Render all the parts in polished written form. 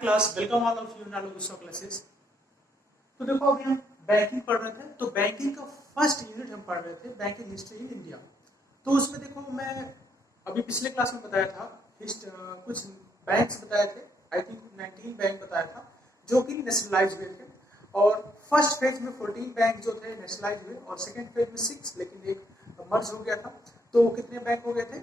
Class welcome all of you in our classes. तो देखो अभी हम बैंकिंग पढ़ रहे थे, तो बैंकिंग का फर्स्ट यूनिट हम पढ़ रहे थे बैंकिंग हिस्ट्री इन इंडिया। तो उसमें देखो मैं अभी पिछले क्लास में बताया था कुछ बैंक्स बताए थे, आई थिंक 19 बैंक बताया था जो कि नेशनलाइज हुए थे। और फर्स्ट फेज में 14 बैंक जो थे नेशनलाइज हुए और सेकेंड फेज में 6, लेकिन एक मर्ज हो गया था। तो कितने बैंक हो गए थे?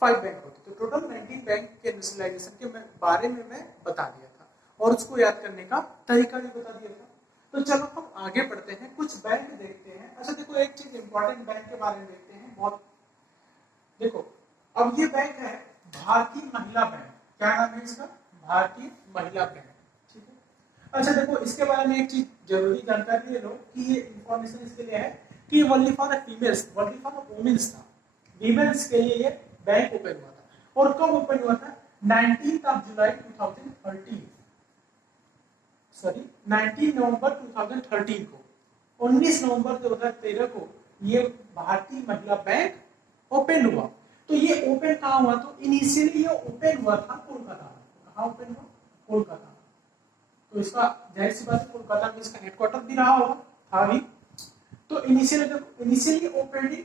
5 बैंक होते। तो टोटल 19 बैंक के नेशनलाइजेशन के बारे में मैं बता दिया था और उसको याद करने का तरीका भी बता दिया था। तो चलो हम आगे बढ़ते हैं, कुछ बैंक देखते हैं। अच्छा देखो, एक चीज इंपॉर्टेंट बैंक के बारे में देखते हैं बहुत। देखो अब ये बैंक है भारतीय महिला बैंक। क्या नाम है इसका? भारतीय महिला बैंक। ठीक है। अच्छा देखो, इसके बारे में एक चीज जरूरी जानकारी ले लो कि ये इंफॉर्मेशन इसके लिए है कि only for females, only for womens था। वीमेन्स के लिए ये बैंक ओपन हुआ था। और कब ओपन हुआ था? 19 जुलाई 2013, सॉरी 19 नवंबर 2013 को, 19 नवंबर 2013 को ये भारतीय महिला बैंक ओपन हुआ। तो ये ओपन कहाँ हुआ? तो इनिशियली ये ओपन हुआ था कोलकाता में। कहाँ ओपन हुआ? कोलकाता में। तो इसका जाहिर सी बात है कोलकाता में इसका हेडक्वार्टर भी रहा होगा, था भी। तो इनिशियली ओपनिंग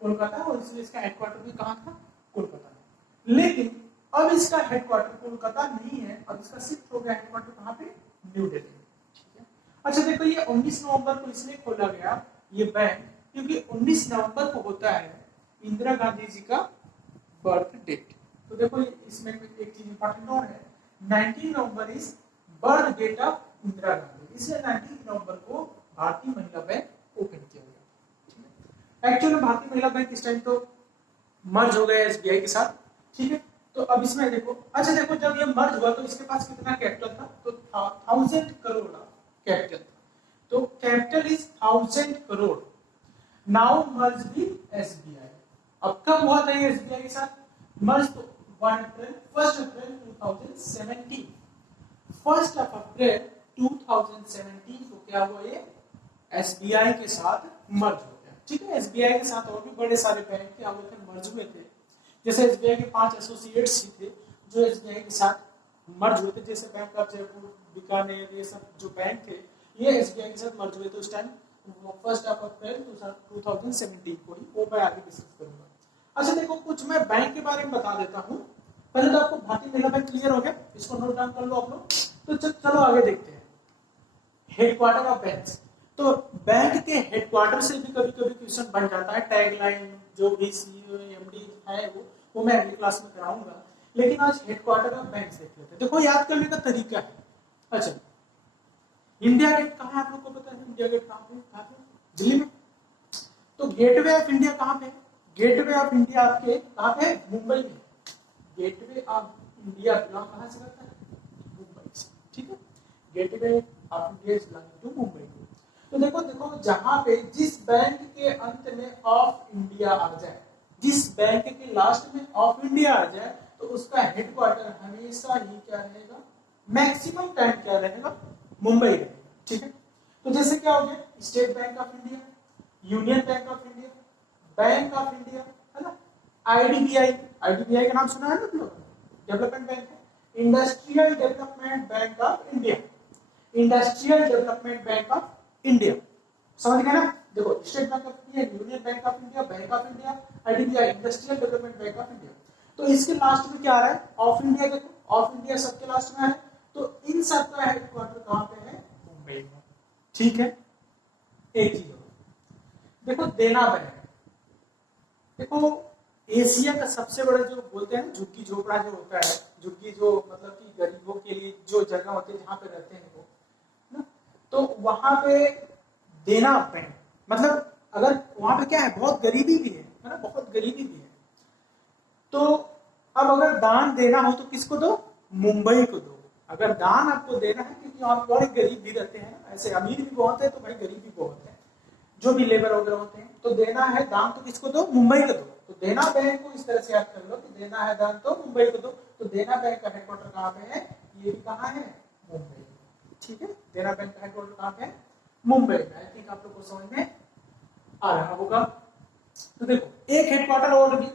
कोलकाता और इसलिए इसका हेडक्वार्टर भी कहाँ था? कोलकाता में। लेकिन अब इसका हेडक्वार्टर कोलकाता नहीं है, अब इसका शिफ्ट हो गया हेडक्वार्टर कहाँ पे? न्यू दिल्ली। ठीक है। अच्छा देखो, ये 19 नवंबर को इसलिए खोला गया ये बैंक क्योंकि 19 नवंबर को होता है इंदिरा गांधी जी का बर्थ डेट। तो देखो इसमें एक चीज इंपॉर्टेंट और है, 19 November is birth date of Indira Gandhi, इसलिए 19 नवंबर को भारतीय महिला बैंक ओपन किया गया। एक्चुअली भारतीय महिला बैंक इस टाइम तो मर्ज हो गया एसबीआई के साथ। ठीक है। तो अब इसमें देखो, अच्छा देखो, जब ये मर्ज हुआ तो इसके पास कितना कैपिटल था? तो 1000 करोड़ कैपिटल था। तो कैपिटल इज 1000 करोड़। नाउ मर्ज भी एसबीआई। अब कब हुआ था ये एसबीआई के साथ मर्ज? तो 1 अप्रैल 2017। 1 अप्रैल 2017 को क्या हुआ? ये एसबीआई के साथ मर्ज हो गया। ठीक है। एसबीआई के साथ और भी बड़े सारे बैंक क्या हुए थे? मर्ज हुए थे। जैसे एसबीआई के 5 एसोसिएट्स ही थे जो एसबीआई के साथ मर्ज हुए थे, जैसे बैंक ऑफ जयपुर, बीकानेर, ये सब जो बैंक थे ये एसबीआई के साथ मर्ज हुए थे उस टाइम 1 अप्रैल 2017 को ही। वो मैं आगे डिस्कस करूंगा। अच्छा देखो, कुछ मैं बैंक के बारे में बता देता हूँ। पहले तो आपको भारतीय महिला बैंक क्लियर हो गया, इसको नोट डाउन कर लो आप लोग। तो चलो आगे देखते हैं हेडक्वार्टर ऑफ बैंक्स। तो बैंक के हेडक्वार्टर से भी कभी कभी क्वेश्चन बन जाता है। टैगलाइन जो भी सीईओ एमडी है वो मैं अगली क्लास में कराऊंगा, लेकिन आज हेडक्वार्टर ऑफ बैंक देख लेते हैं। देखो याद करने का तरीका है। अच्छा, इंडिया गेट कहाँ है? आप लोग को पता है इंडिया गेट कहाँ पे? दिल्ली में। तो गेटवे ऑफ इंडिया कहाँ पे? गेटवे ऑफ इंडिया आपके कहाँ पे? मुंबई में। गेटवे ऑफ इंडिया बिलोंग कहाँ से करता है? मुंबई से। ठीक है। Gateway of India is belonging to Mumbai. तो देखो जहां पे जिस बैंक के अंत में ऑफ इंडिया आ जाए, जिस बैंक के लास्ट में ऑफ इंडिया आ जाए, तो उसका हेडक्वार्टर हमेशा ही क्या रहेगा? मैक्सिमम टाइम क्या रहेगा? मुंबई रहेगा। ठीक है। तो जैसे क्या हो गया? State bank of India, union bank of India, bank of India, है ना? आईडीबीआई, आईडीबीआई का नाम सुना है ना आप लोग? डेवलपमेंट बैंक है। Industrial development bank of India, industrial development bank of India. समझ गए ना? देखो, state bank of India, union bank of India, bank of India, IDBI, industrial development bank of India. तो इसके लास्ट में क्या आ रहा है? Of India. देखो ऑफ इंडिया सबके लास्ट में है, तो इन सब का हेडक्वार्टर कहां पे है? मुंबई में। ठीक है। एक चीज देखो, देना बैंक। देखो एशिया का सबसे बड़ा जो बोलते हैं झुग्गी झोपड़ा जो होता है, झुग्गी जो मतलब कि गरीबों के लिए जो जगह होती है जहां पे रहते हैं वो ना, तो वहां पे देना बैंक मतलब अगर वहां पे क्या है, बहुत गरीबी भी है ना, बहुत गरीबी भी है। तो अब अगर दान देना हो तो किसको दो? मुंबई को दो। अगर दान आपको देना है, क्योंकि वहां बड़े गरीब भी रहते हैं, ऐसे अमीर भी बहुत है तो भाई गरीब भी बहुत है, जो भी लेबर वगैरह होते हैं, तो देना है दान तो किसको दो? मुंबई को दो। तो देना बैंक को इस तरह से याद कर लो कि देना है दान तो मुंबई को दो। तो देना बैंक का हेडक्वार्टर कहाँ पे है? ये भी कहाँ है? मुंबई। ठीक है। देना बैंक का हेडक्वार्टर कहाँ पे है? मुंबई में। आई थिंक आप लोग को समझ में आ रहा होगा। तो देखो एक हेडक्वार्टर और भी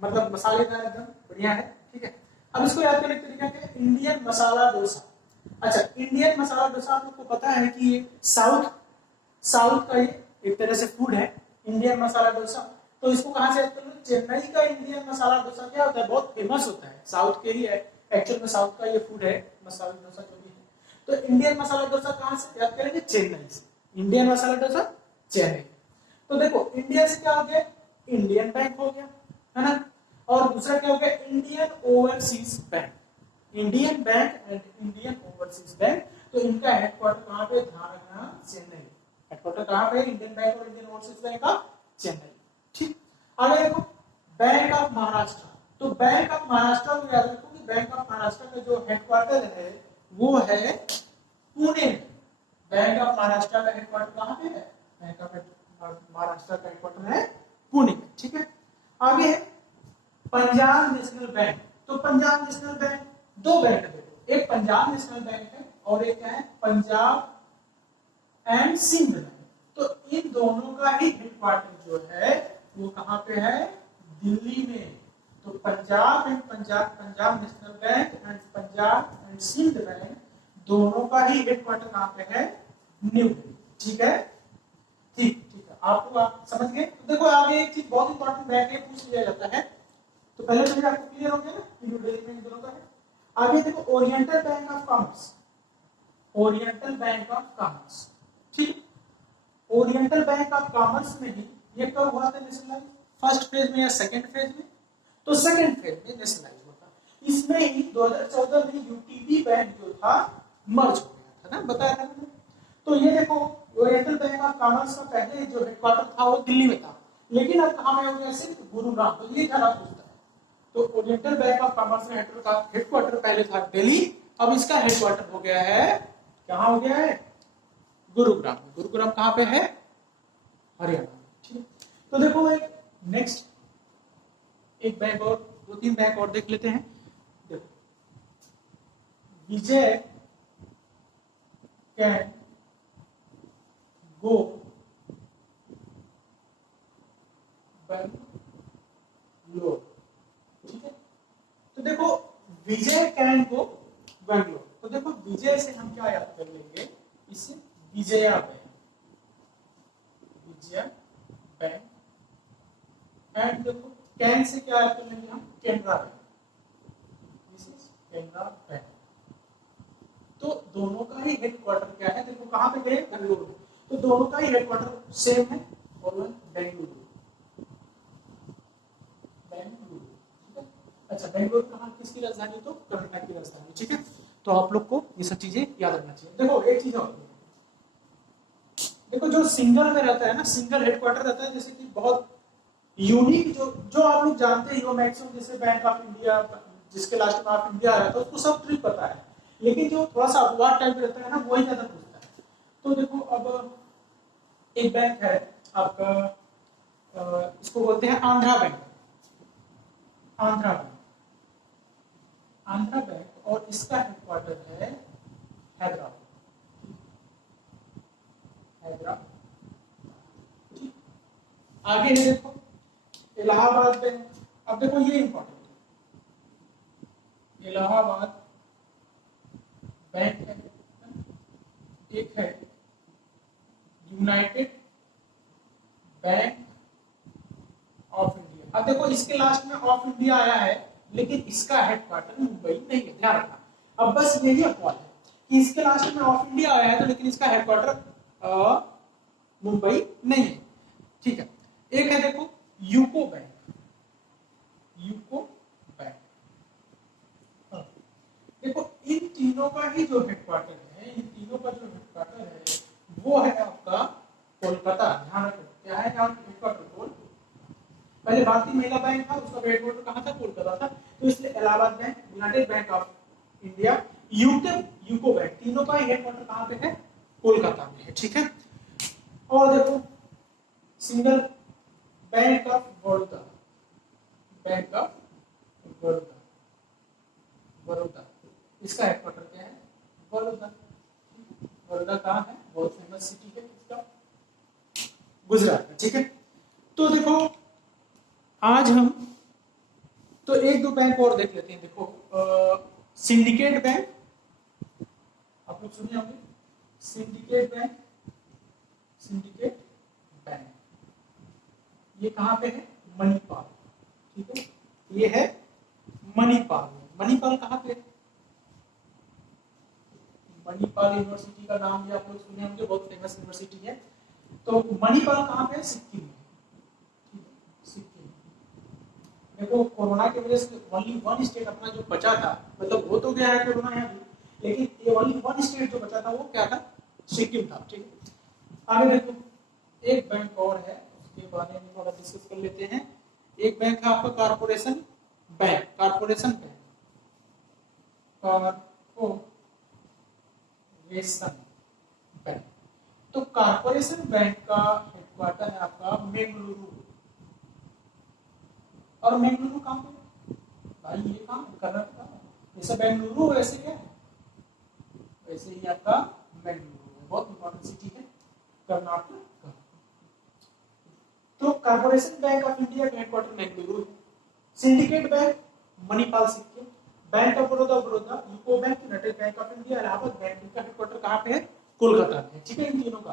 मतलब मसालेदार एकदम बढ़िया है। ठीक है। अब इसको याद करने का तरीका क्या है? इंडियन मसाला डोसा। अच्छा, इंडियन मसाला डोसा आप लोग को पता है कि ये साउथ साउथ का ये एक तरह से फूड है, इंडियन मसाला डोसा। तो इसको कहां से याद कर लो? चेन्नई का इंडियन मसाला डोसा क्या होता है, बहुत फेमस होता है, साउथ के ही है, एक्चुअल में साउथ का ये फूड है मसाला डोसा जो भी है। तो इंडियन मसाला डोसा कहां से याद करेंगे? चेन्नई से। इंडियन मसाला डोसा चेन्नई। तो देखो इंडिया से क्या हो गया? इंडियन बैंक हो गया, है ना। और दूसरा क्या हो गया? Indian overseas bank. Indian bank and Indian overseas bank. तो इनका हेडक्वार्टर कहां पे? ध्यान रखना, चेन्नई। हेडक्वार्टर कहां पे? इंडियन बैंक और इंडियन ओवरसीज बैंक का चेन्नई। ठीक। आगे देखो, बैंक ऑफ महाराष्ट्र। तो बैंक ऑफ महाराष्ट्र को याद रखो कि बैंक ऑफ महाराष्ट्र का जो हेडक्वार्टर है वो है पुणे। बैंक ऑफ महाराष्ट्र का हेडक्वार्टर कहां पे है? बैंक ऑफ महाराष्ट्र का हेडक्वार्टर है पुणे में। ठीक है। आगे है पंजाब नेशनल बैंक। तो पंजाब नेशनल बैंक, दो बैंक है देखो, एक पंजाब नेशनल बैंक है और एक क्या है? Punjab and Sindh bank. तो इन दोनों का ही हेडक्वार्टर जो है वो कहां पे है? दिल्ली में। तो Punjab national bank and Punjab and Sindh bank दोनों का ही हेडक्वार्टर कहां पे है? न्यू दिल्ली। ठीक है, ठीक ठीक है, आप समझ गए। तो देखो आगे एक चीज बहुत इंपॉर्टेंट बैंक है, पूछ लिया जाता है। तो पहले तो आपको क्लियर हो गया ना कि न्यू दिल्ली में इन दोनों का है। आगे देखो oriental bank of commerce. Oriental bank of commerce, ठीक। ओरिएंटल बैंक ऑफ कॉमर्स में ही ये कब हुआ था नेशनलाइज? फर्स्ट फेज में या सेकंड फेज में? तो सेकंड फेज में नेशनलाइज हुआ था। इसमें ही 2014 में यूटीबी बैंक जो था मर्ज हो गया था ना, बताया था मैंने। तो ये देखो ओरिएंटल बैंक ऑफ कॉमर्स का पहले जो हेडक्वार्टर था वो दिल्ली में था, लेकिन अब कहां में हो गया? सिर्फ गुरुग्राम। तो ये ध्यान पूछता है। तो ओरिएंटल बैंक ऑफ कॉमर्स में हेडक्वार्टर पहले था दिल्ली, अब इसका हेडक्वार्टर हो गया है, कहां हो गया है? गुरुग्राम। गुरुग्राम कहां पे है? हरियाणा। ठीक। तो देखो एक नेक्स्ट एक बैंक और, दो तीन बैंक और देख लेते हैं। देखो विजय कैन गो बेंगलोर। ठीक है। तो देखो विजय कैन गो बेंगलोर। तो देखो विजय से हम क्या याद कर लेंगे? इसे Vijaya bank, Vijaya bank. And देखो कैन से क्या याद कर लेंगे हम? Canara bank. This is Canara bank. तो दोनों का ही हेडक्वार्टर क्या है? देखो कहां पे गए? बेंगलुरु। तो दोनों का ही हेडक्वार्टर सेम है, और बेंगलुरु। बेंगलुरु, ठीक है। अच्छा, बेंगलुरु कहां, किसकी राजधानी? तो कर्नाटक की राजधानी। ठीक है। तो आप लोग को ये सब चीजें याद रखना चाहिए। देखो एक चीज और, देखो जो सिंगल में रहता है ना, सिंगल हेडक्वार्टर रहता है, जैसे कि बहुत यूनिक जो आप लोग जानते ही हो मैक्सिमम, जैसे बैंक ऑफ इंडिया, जिसके लास्ट में ऑफ इंडिया रहता है उसको सब ट्रिक पता है, लेकिन जो थोड़ा सा अपवाद टाइप रहता है ना वही ज्यादा पूछता है। तो देखो अब एक बैंक है आपका, इसको बोलते हैं Andhra bank. Andhra bank, Andhra bank, और इसका हेडक्वार्टर है हैदराबाद। हैदराबाद। ठीक। आगे है देखो इलाहाबाद बैंक। अब देखो ये इंपॉर्टेंट है, इलाहाबाद बैंक है। एक है यूनाइटेड बैंक ऑफ इंडिया। अब देखो इसके लास्ट में ऑफ इंडिया आया है, लेकिन इसका हेडक्वार्टर मुंबई नहीं है, ध्यान रखना। अब बस यही अपवाद है कि इसके लास्ट में ऑफ इंडिया आया है तो, लेकिन इसका हेडक्वार्टर मुंबई नहीं है। ठीक है। एक है देखो यूको बैंक। यूको बैंक, देखो इन तीनों का ही जो हेडक्वार्टर है, इन तीनों का जो हेडक्वार्टर है वो है आपका कोलकाता। ध्यान रखो क्या है यहाँ हेडक्वार्टर? कोलकाता। पहले भारतीय महिला बैंक था, उसका हेडक्वार्टर कहाँ था? कोलकाता था। तो इसलिए Allahabad bank, United bank of India, UCO bank, तीनों का हेडक्वार्टर कहाँ पे है? कोलकाता में है। ठीक है। और देखो single bank of Baroda, bank of Baroda, Baroda, इसका हेडक्वार्टर क्या है? बड़ौदा। बड़ौदा कहाँ है? बहुत फेमस सिटी है इसका, गुजरात में। ठीक है। तो देखो आज हम तो एक दो बैंक और देख लेते हैं। देखो सिंडिकेट बैंक, आप लोग सुनिए होंगे, सिंडिकेट बैंक, सिंडिकेट बैंक ये कहाँ पे है? मणिपाल, ठीक है, ये है मणिपाल। मणिपाल कहाँ पे? मणिपाल यूनिवर्सिटी का नाम भी आप लोग सुने होंगे, बहुत फेमस यूनिवर्सिटी है। तो मणिपाल कहाँ पे है? सिक्किम में, ठीक है, सिक्किम। देखो कोरोना की वजह से ओनली वन स्टेट अपना जो बचा था, मतलब हो तो गया है कोरोना यहाँ भी, लेकिन ये ओनली वन स्टेट जो बचा था वो क्या था? सिक्किम था, ठीक है। आगे देखो एक बैंक और है, उसके बारे में थोड़ा डिस्कस कर लेते हैं। एक बैंक है आपका corporation bank, corporation bank, corporation bank. तो कारपोरेशन बैंक का हेडक्वार्टर है आपका बेंगलुरु। और बेंगलुरु कहाँ पे? भाई ये कहाँ? कर्नाटक। जैसे बेंगलुरु वैसे क्या है? वैसे ही आपका बेंगलुरु है, बहुत इंपॉर्टेंट सिटी है कर्नाटक का। तो कारपोरेशन बैंक ऑफ इंडिया का हेडक्वार्टर बेंगलुरु है। Syndicate bank Manipal Sikkim, bank of Baroda Baroda, UCO bank, United bank of India, Allahabad bank, इनका हेडक्वार्टर कहाँ पे है? कोलकाता में, ठीक है। इन तीनों का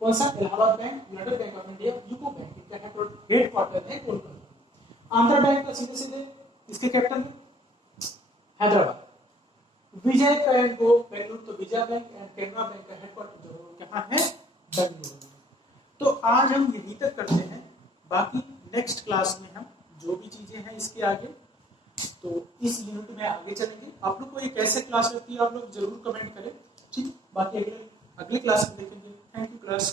कौन सा? Allahabad bank, United bank of India, UCO bank, इनका हेडक्वार्टर है कोलकाता। आंध्रा बैंक का सीधे सीधे इसके कैपिटल में हैदराबाद। विजय बैंक को बेंगलुरु, तो विजय बैंक एंड कैनरा बैंक का हेडक्वार्टर जो कहाँ है? बेंगलुरु। तो आज हम यहीं तक करते हैं, बाकी नेक्स्ट क्लास में हम जो भी चीजें हैं इसके आगे, तो इस यूनिट में आगे चलेंगे। आप लोग को ये कैसे क्लास लगती है आप लोग जरूर कमेंट करें, ठीक। बाकी अगले क्लास में देखेंगे। Thank you class.